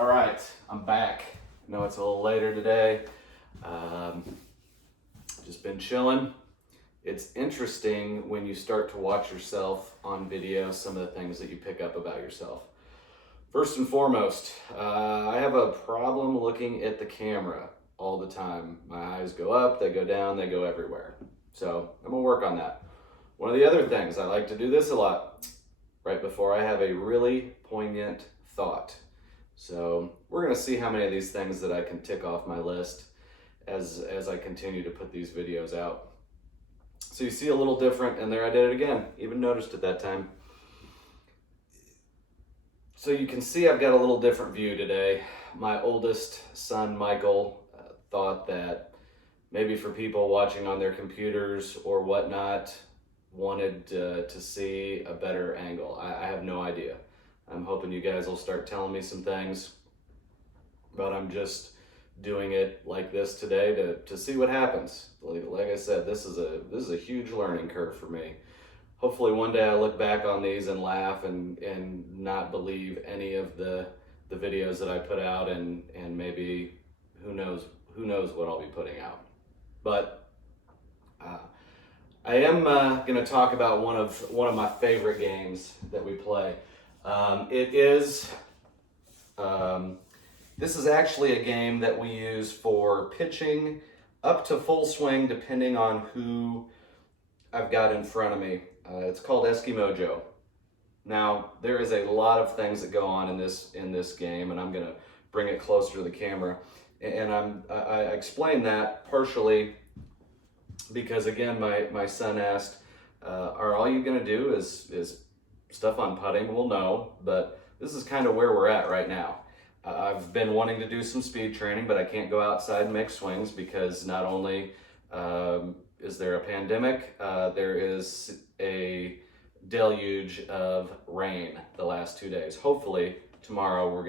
All right, I'm back. I know it's a little later today. Just been chilling. It's interesting when you start to watch yourself on video, some of the things that you pick up about yourself. First and foremost, I have a problem looking at the camera all the time. My eyes go up, they go down, they go everywhere. So I'm gonna work on that. One of the other things, I like to do this a lot right before I have a really poignant thought. So we're gonna see how many of these things that I can tick off my list as I continue to put these videos out. So you see a little different, and there I did it again, even noticed at that time. So you can see I've got a little different view today. My oldest son, Michael, thought that maybe for people watching on their computers or whatnot, wanted to see a better angle. I have no idea. I'm hoping you guys will start telling me some things, but I'm just doing it like this today to see what happens. Like I said, this is a huge learning curve for me. Hopefully one day I look back on these and laugh and not believe any of the videos that I put out, and maybe who knows what I'll be putting out. But I am going to talk about one of my favorite games that we play. This is actually a game that we use for pitching up to full swing, depending on who I've got in front of me. It's called EskiMOJO. Now, there is a lot of things that go on in this game, and I'm going to bring it closer to the camera. And I explain that partially because, again, my son asked, are all you going to do is stuff on putting? Well, no, but this is kind of where we're at right now. I've been wanting to do some speed training, but I can't go outside and make swings because not only is there a pandemic, there is a deluge of rain the last 2 days. Hopefully tomorrow we're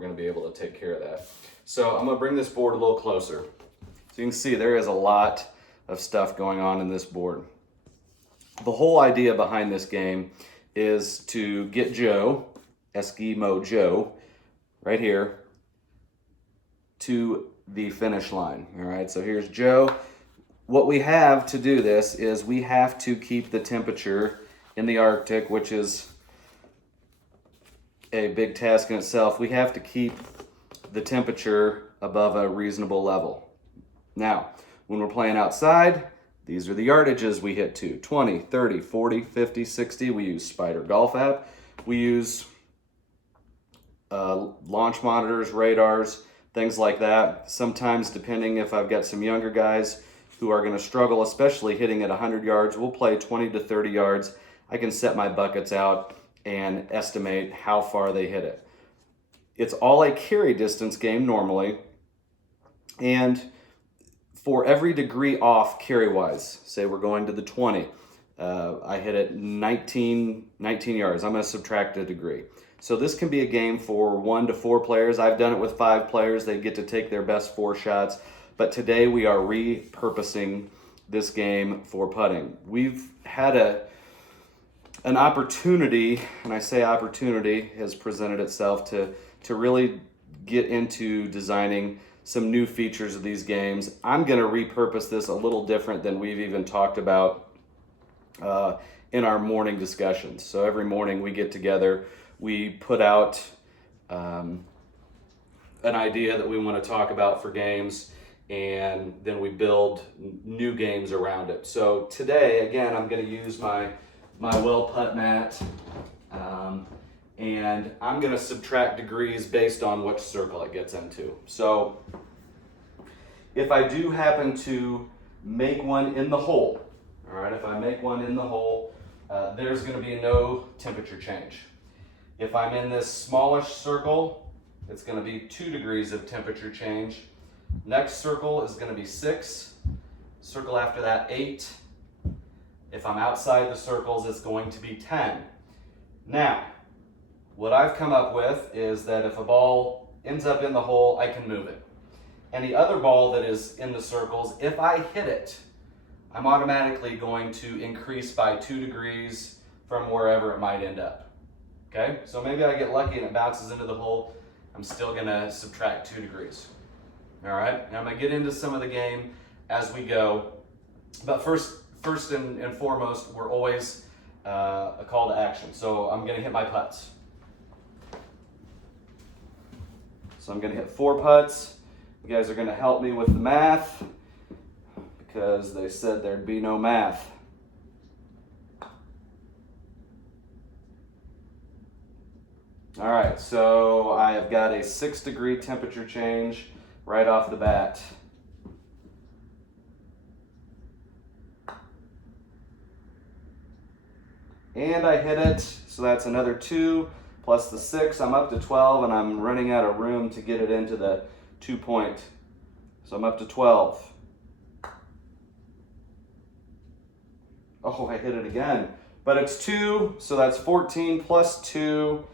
gonna be able to take care of that. So I'm gonna bring this board a little closer. So you can see there is a lot of stuff going on in this board. The whole idea behind this game is to get Joe, EskiMOJO, right here, to the finish line. All right, so here's Joe. What we have to do this is we have to keep the temperature in the Arctic, which is a big task in itself. We have to keep the temperature above a reasonable level. Now, when we're playing outside, these are the yardages we hit to: 20, 30, 40, 50, 60. We use Spider Golf app. We use launch monitors, radars, things like that. Sometimes, depending if I've got some younger guys who are going to struggle, especially hitting at 100 yards, we'll play 20 to 30 yards. I can set my buckets out and estimate how far they hit it. It's all a carry distance game normally, and for every degree off carry-wise, say we're going to the 20, I hit it 19 yards, I'm going to subtract a degree. So this can be a game for 1 to 4 players. I've done it with 5 players. They get to take their best 4 shots. But today we are repurposing this game for putting. We've had an opportunity, and I say opportunity has presented itself to really get into designing some new features of these games. I'm going to repurpose this a little different than we've even talked about in our morning discussions. So every morning we get together, we put out an idea that we want to talk about for games, and then we build new games around it. So today, again, I'm going to use my well putt mat, and I'm going to subtract degrees based on which circle it gets into. So if I do happen to make one in the hole, all right, if I make one in the hole, there's going to be no temperature change. If I'm in this smallish circle, it's going to be 2 degrees of temperature change. Next circle is going to be 6. Circle after that, 8. If I'm outside the circles, it's going to be 10. Now, what I've come up with is that if a ball ends up in the hole, I can move it. And the other ball that is in the circles, if I hit it, I'm automatically going to increase by 2 degrees from wherever it might end up. Okay, so maybe I get lucky and it bounces into the hole. I'm still gonna subtract 2 degrees. All right, now I'm gonna get into some of the game as we go. But first and foremost, we're always a call to action. So I'm gonna hit my putts. So I'm gonna hit 4 putts. You guys are gonna help me with the math because they said there'd be no math. All right, so I have got a 6-degree temperature change right off the bat. And I hit it, so that's another 2 plus the 6. I'm up to 12, and I'm running out of room to get it into the 2-point. So I'm up to 12. Oh, I hit it again. But it's 2, so that's 14 plus 2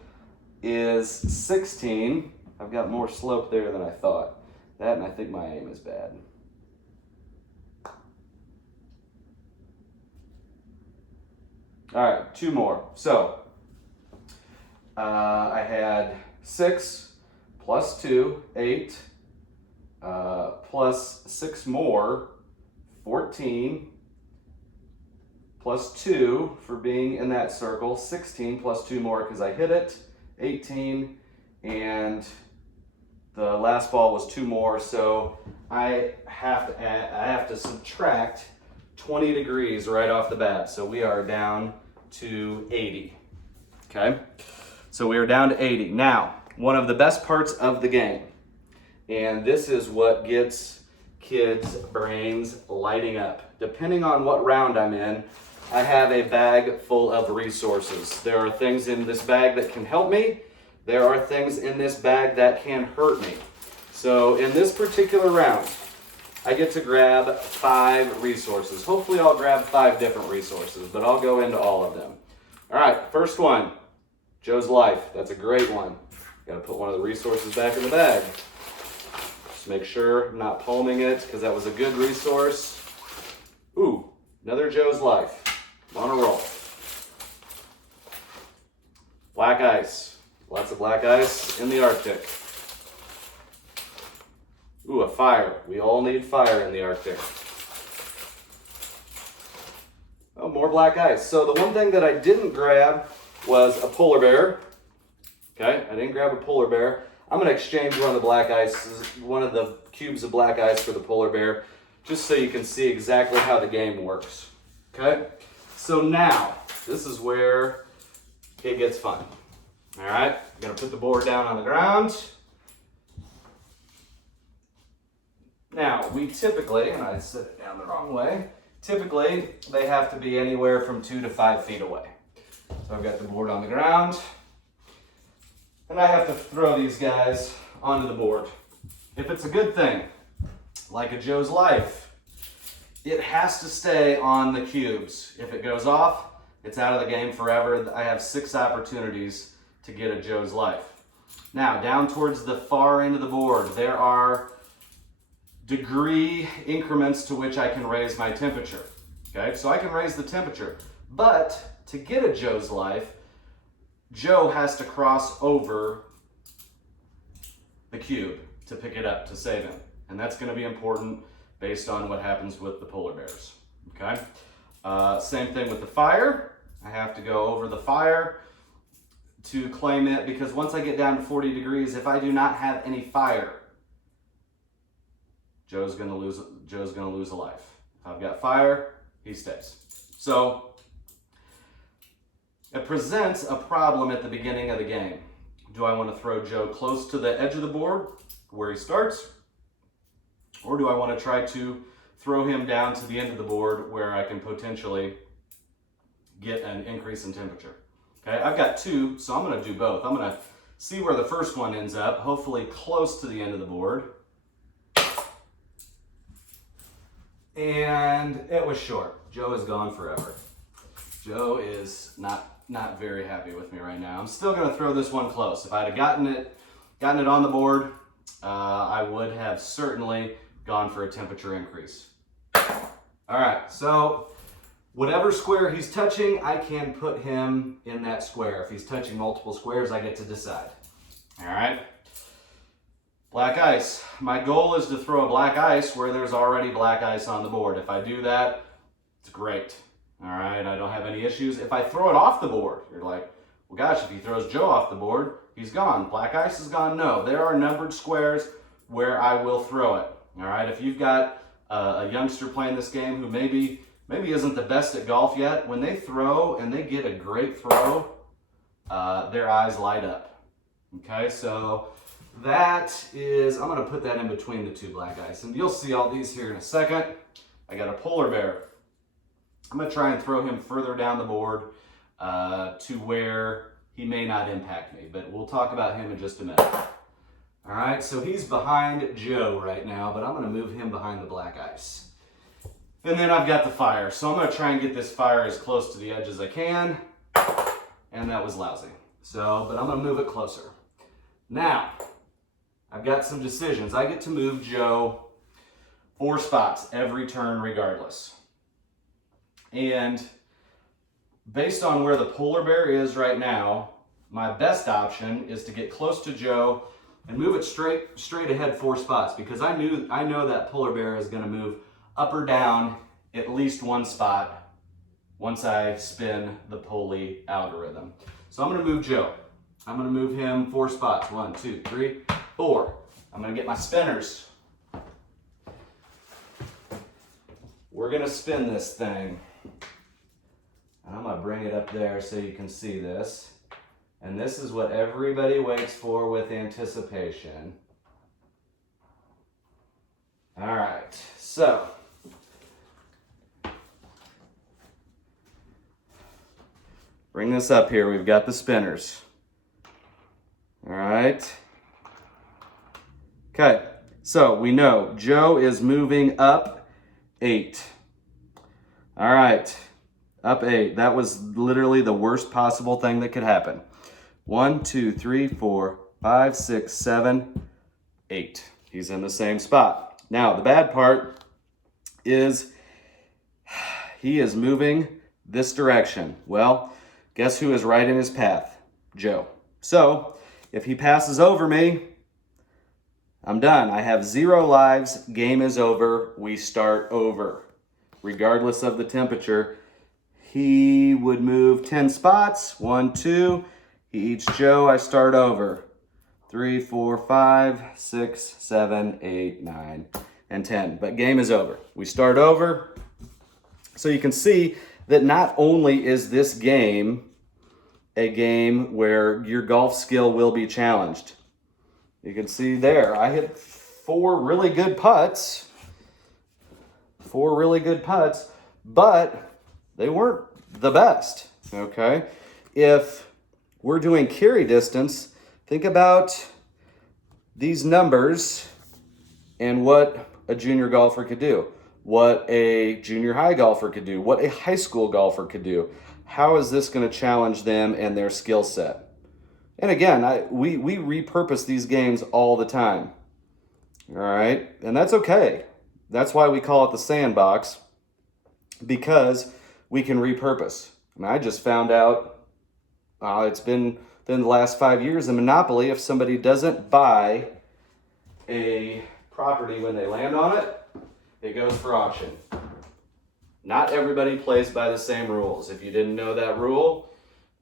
is 16. I've got more slope there than I thought. That, and I think my aim is bad. All right, 2 more. So I had 6 plus 2, 8, plus 6 more, 14, plus 2 for being in that circle, 16 plus 2 more because I hit it, 18, and the last ball was 2 more, so I have to subtract 20 degrees right off the bat. So we are down to 80. Okay, so we are down to 80. Now, one of the best parts of the game, and this is what gets kids' brains lighting up. Depending on what round I'm in, I have a bag full of resources. There are things in this bag that can help me. There are things in this bag that can hurt me. So in this particular round, I get to grab 5 resources. Hopefully I'll grab 5 different resources, but I'll go into all of them. All right, first one, Joe's Life. That's a great one. Got to put one of the resources back in the bag. Just make sure I'm not palming it because that was a good resource. Ooh, another Joe's Life. I'm on a roll. Black ice. Lots of black ice in the Arctic. Ooh, a fire. We all need fire in the Arctic. Oh, more black ice. So the one thing that I didn't grab was a polar bear. Okay, I didn't grab a polar bear. I'm going to exchange one of the black ice, one of the cubes of black ice for the polar bear, just so you can see exactly how the game works. Okay, so now this is where it gets fun. All right, I'm going to put the board down on the ground. Now, we typically, and I set it down the wrong way, typically they have to be anywhere from 2 to 5 feet away. So I've got the board on the ground, and I have to throw these guys onto the board. If it's a good thing, like a Joe's Life, it has to stay on the cubes. If it goes off, it's out of the game forever. I have 6 opportunities to get a Joe's Life. Now, down towards the far end of the board, there are degree increments to which I can raise my temperature. Okay, so I can raise the temperature, but to get a Joe's Life, Joe has to cross over the cube to pick it up, to save him. And that's going to be important based on what happens with the polar bears. Okay, same thing with the fire. I have to go over the fire to claim it, because once I get down to 40 degrees, if I do not have any fire, Joe's gonna lose a life. If I've got fire, he stays. So it presents a problem at the beginning of the game. Do I want to throw Joe close to the edge of the board where he starts? Or do I want to try to throw him down to the end of the board where I can potentially get an increase in temperature? Okay, I've got 2, so I'm going to do both. I'm going to see where the first one ends up, hopefully close to the end of the board. And it was short. Joe is gone forever. Joe is not very happy with me right now. I'm still going to throw this one close. If I'd have gotten it on the board, I would have certainly gone for a temperature increase. All right, so whatever square he's touching, I can put him in that square. If he's touching multiple squares, I get to decide. All right, Black ice. My goal is to throw a black ice where there's already black ice on the board. If I do that, it's great. All right, I don't have any issues. If I throw it off the board, you're like, well, gosh, if he throws Joe off the board, he's gone. Black ice is gone. No, there are numbered squares where I will throw it. All right, if you've got a youngster playing this game who maybe isn't the best at golf yet, when they throw and they get a great throw, their eyes light up. Okay, so that is, I'm going to put that in between the two black ice. And you'll see all these here in a second. I got a polar bear. I'm going to try and throw him further down the board to where he may not impact me. But we'll talk about him in just a minute. All right, so he's behind Joe right now, but I'm going to move him behind the black ice. And then I've got the fire. So I'm going to try and get this fire as close to the edge as I can. And that was lousy. So, but I'm going to move it closer. Now, I've got some decisions. I get to move Joe 4 spots every turn regardless. And based on where the polar bear is right now, my best option is to get close to Joe and move it straight ahead 4 spots, because I know that polar bear is going to move up or down at least 1 spot once I spin the pulley algorithm. So I'm going to move Joe. I'm going to move him 4 spots. 1, 2, 3, 4. I'm going to get my spinners. We're going to spin this thing. I'm going to bring it up there so you can see this. And this is what everybody waits for with anticipation. All right, so bring this up here. We've got the spinners. All right. Okay, so we know Joe is moving up 8. All right, up 8. That was literally the worst possible thing that could happen. 1, 2, 3, 4, 5, 6, 7, 8. He's in the same spot. Now, the bad part is he is moving this direction. Well, guess who is right in his path? Joe. So, if he passes over me, I'm done. I have 0 lives. Game is over. We start over. Regardless of the temperature, he would move 10 spots. 1, 2. He eats Joe. I start over. 3, 4, 5, 6, 7, 8, 9, and 10. But game is over. We start over. So you can see that not only is this game a game where your golf skill will be challenged. You can see there, I hit 4 really good putts. 4 really good putts, but they weren't the best, okay? If we're doing carry distance, think about these numbers and what a junior golfer could do, what a junior high golfer could do, what a high school golfer could do. How is this going to challenge them and their skill set? And again, we repurpose these games all the time. All right, and that's okay. That's why we call it the sandbox, because we can repurpose. And I just found out, it's been the last 5 years in Monopoly, if somebody doesn't buy a property when they land on it, it goes for auction. Not everybody plays by the same rules. If you didn't know that rule,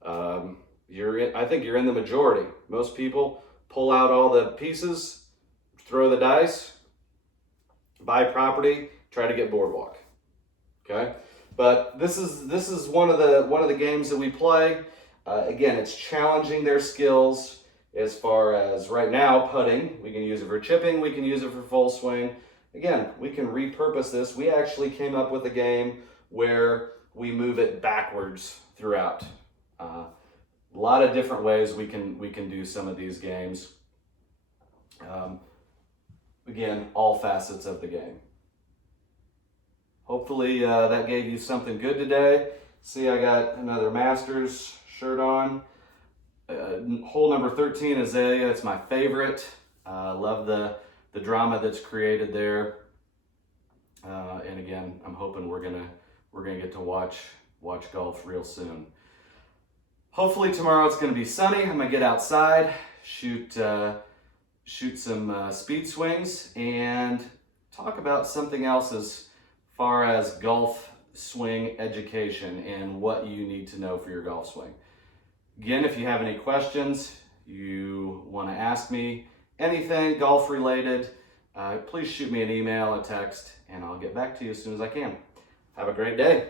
I think you're in the majority. Most people pull out all the pieces, throw the dice, buy property, try to get boardwalk. Okay, but this is one of the games that we play. Again, it's challenging their skills as far as right now putting. We can use it for chipping. We can use it for full swing. Again, we can repurpose this. We actually came up with a game where we move it backwards throughout. A lot of different ways we can do some of these games. Again, all facets of the game. Hopefully that gave you something good today. See, I got another Masters shirt on. Hole number 13, Azalea. It's my favorite. I love the drama that's created there. And again, I'm hoping we're gonna get to watch golf real soon. Hopefully tomorrow it's gonna be sunny. I'm gonna get outside, shoot shoot some speed swings, and talk about something else as far as golf swing education and what you need to know for your golf swing. Again, if you have any questions, you want to ask me anything golf related, please shoot me an email, a text, and I'll get back to you as soon as I can. Have a great day.